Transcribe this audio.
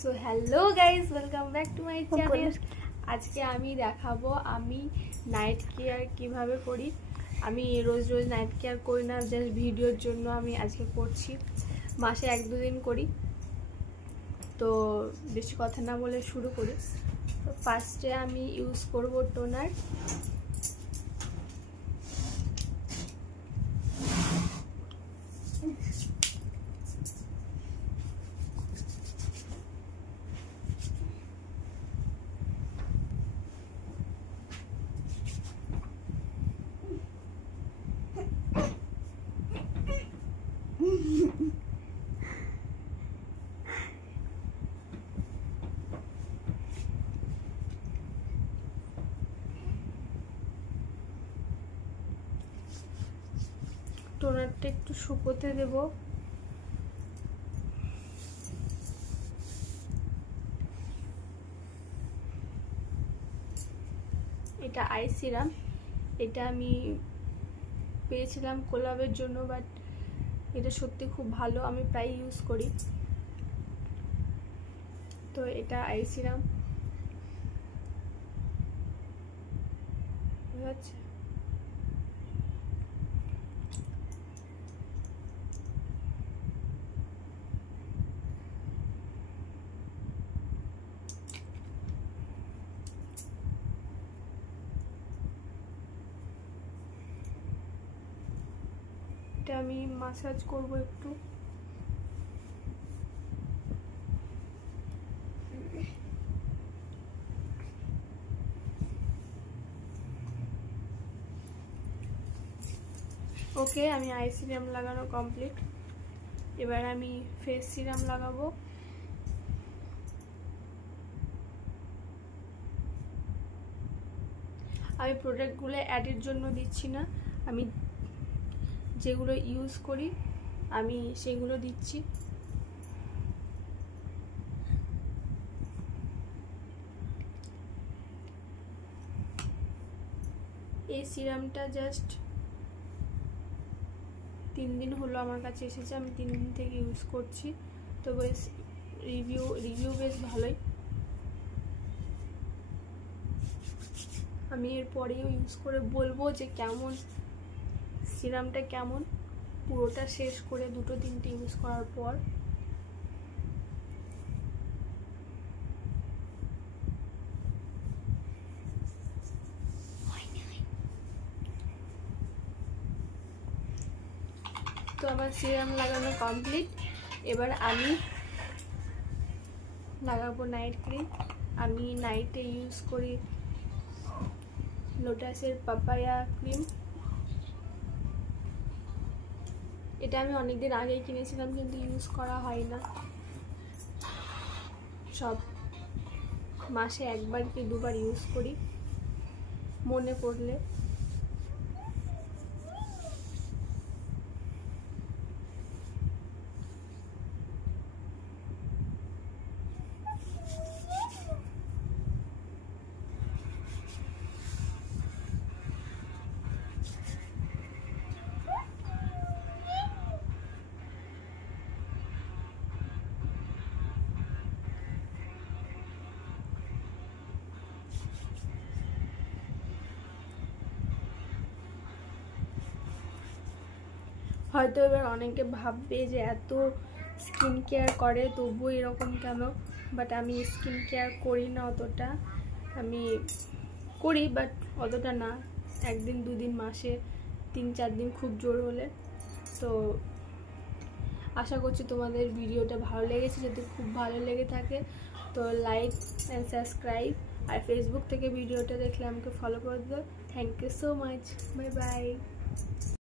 So hello guys, welcome back to my channel. আজকে আমি দেখাবো আমি নাইট কেয়ার কিভাবে করি। আমি রোজ রোজ নাইট কেয়ার করি না, জাস্ট ভিডিওর জন্য আমি আজকে করছি। মাসে 1-2 দিন করি। তো বেশি কথা না বলে শুরু করি। তো ফার্স্টে আমি ইউজ করব টোনার। টোনারটা একটু শুকোতে দেব। এটা আই সিরাম, এটা আমি পেয়েছিলাম কোলাবের জন্য, বাট এটা সত্যি খুব ভালো, আমি প্রায় ইউজ করি। তো এটা আই সিরাম, ঠিক আছে। এটা আমি মাসাজ করব একটু। ওকে, আমি আই সিরাম লাগানো কমপ্লিট। এবার আমি ফেস সিরাম লাগাবো। আমি প্রোডাক্টগুলো অ্যাডের জন্য দিচ্ছি না, আমি যেগুলো ইউজ করি আমি সেগুলো দিচ্ছি। এই সিরামটা জাস্ট 3 দিন হলো আমার কাছে এসেছে, আমি 3 দিন থেকে ইউজ করছি। তো বেশ রিভিউ বেশ ভালোই। আমি এরপরেও ইউজ করে বলবো যে কেমন সিরামটা, কেমন পুরোটা শেষ করে 2-3টে ইউজ করার পর। তো আমার সিরাম লাগানো কমপ্লিট। এবার আমি লাগাবো নাইট ক্রিম। আমি নাইটে ইউজ করি লোটাসের পাপায়া ক্রিম। এটা আমি অনেকদিন আগেই কিনেছিলাম, কিন্তু ইউজ করা হয় না। সব মাসে 1বার কি 2বার ইউজ করি মনে পড়লে। হয়তো এবার অনেকে ভাববে যে এত স্কিন কেয়ার করে তবুও এরকম কেন, বাট আমি স্কিন কেয়ার করি না অতটা। আমি করি বাট অতটা না, 1-2 দিন, মাসে 3-4 দিন খুব জোর হলে। তো আশা করছি তোমাদের ভিডিওটা ভালো লেগেছে। যদি খুব ভালো লেগে থাকে তো লাইক অ্যান্ড সাবস্ক্রাইব, আর ফেসবুক থেকে ভিডিওটা দেখলে আমাকে ফলো করে দিও। Thank you so much, bye by.